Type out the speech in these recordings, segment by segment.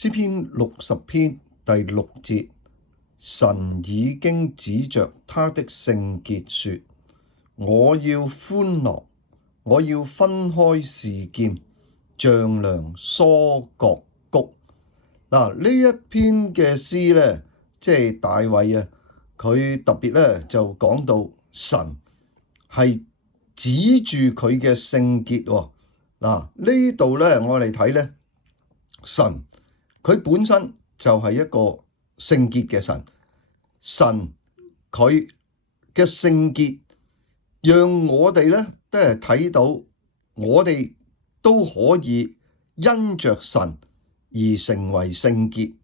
詩篇60篇第6節，神已經指着他的聖潔說：我要歡樂，我要分開示劍，丈量疏割谷。嗱，呢一篇嘅詩咧，即係大衛啊，佢特別咧就講到神係指住佢嘅聖潔喎。嗱，呢度咧我哋睇咧，神佢本身就係一個聖潔嘅神，神佢嘅聖潔，讓我哋咧都係睇到，我哋都可以因着神而成為聖潔。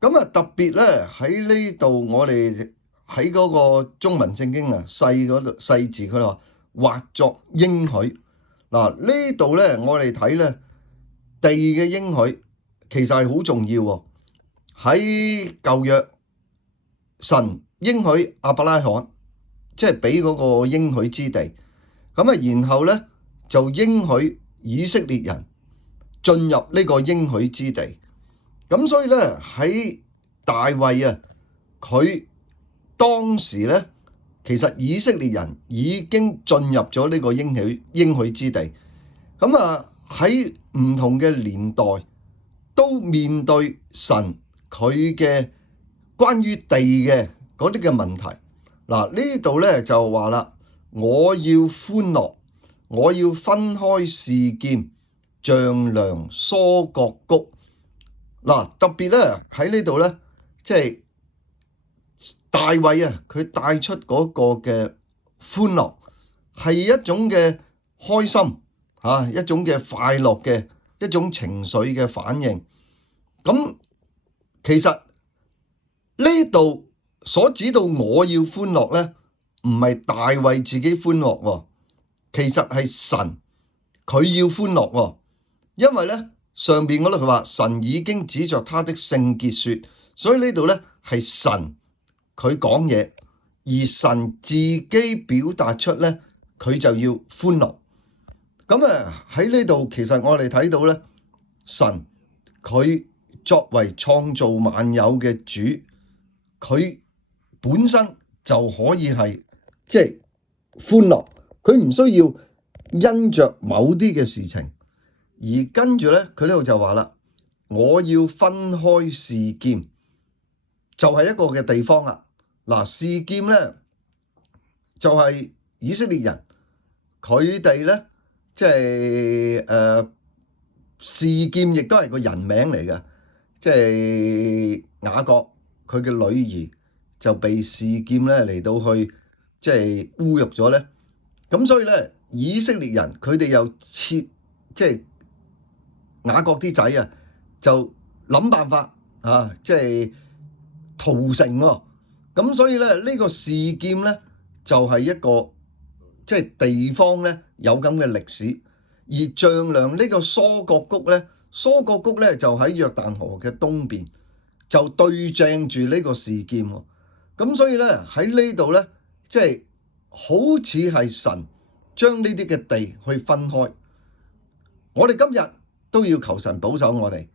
咁啊，特別咧喺呢度，我哋喺嗰個中文聖經啊細字，佢話或作應許。嗱，呢度咧我哋睇咧地嘅應許，其實係好重要喎。喺舊約，神應許亞伯拉罕，即係俾嗰個應許之地。咁啊，然後咧就應許以色列人進入呢個應許之地。咁所以咧喺大衛啊，佢當時咧，其實以色列人已經進入咗呢個應許之地。咁啊，喺唔同嘅年代都面對神佢嘅關於地嘅嗰啲嘅問題。嗱，呢度咧就話啦，我要歡樂，我要分開示劍，丈量疏割谷。嗱，特別咧喺呢度咧，即係大衛啊，佢帶出嗰個嘅歡樂，係一種嘅開心嚇，一種嘅快樂嘅一種情緒嘅反應。咁其實呢度所指到我要歡樂咧，唔係大衛自己歡樂喎，其實係神佢要歡樂喎，因為咧上邊嗰度佢話神已經指着他的聖潔說，所以呢度咧係神佢講嘢，而神自己表達出咧佢就要歡樂。咁啊喺呢度其實我哋睇到咧，神佢作為創造萬有嘅主，佢本身就可以係即係歡樂，佢唔需要因着某啲嘅事情，而跟住咧佢呢度就話啦，我要分開示劍，就係一個嘅地方啦。嗱，示劍咧就係以色列人佢哋咧即係示劍亦都係個人名嚟嘅，即係雅各佢嘅女兒就被示劍咧嚟到去即係侮辱咗咧。咁所以咧以色列人佢哋又即係雅各啲仔啊，就諗辦法啊，即係屠城喎。咁所以咧呢個示劍咧就係一個即係地方咧有咁嘅歷史。而丈量呢個疏割谷咧，疏割谷咧就喺約旦河嘅東邊，就對正住呢個示劍喎。咁所以咧喺呢度咧，即係好似係神將呢啲嘅地去分開。我哋今日都要求神保守我哋。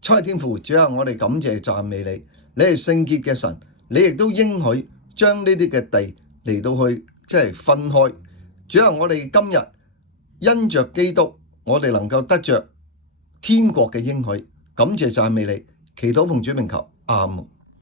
親愛天父，主啊，我哋感謝讚美你，你係聖潔嘅神，你亦都應許將呢啲嘅地嚟到去即係分開。主啊，我哋今日因着基督，我哋能夠得着天國嘅應許，感謝讚美你，祈禱奉主名求，阿門。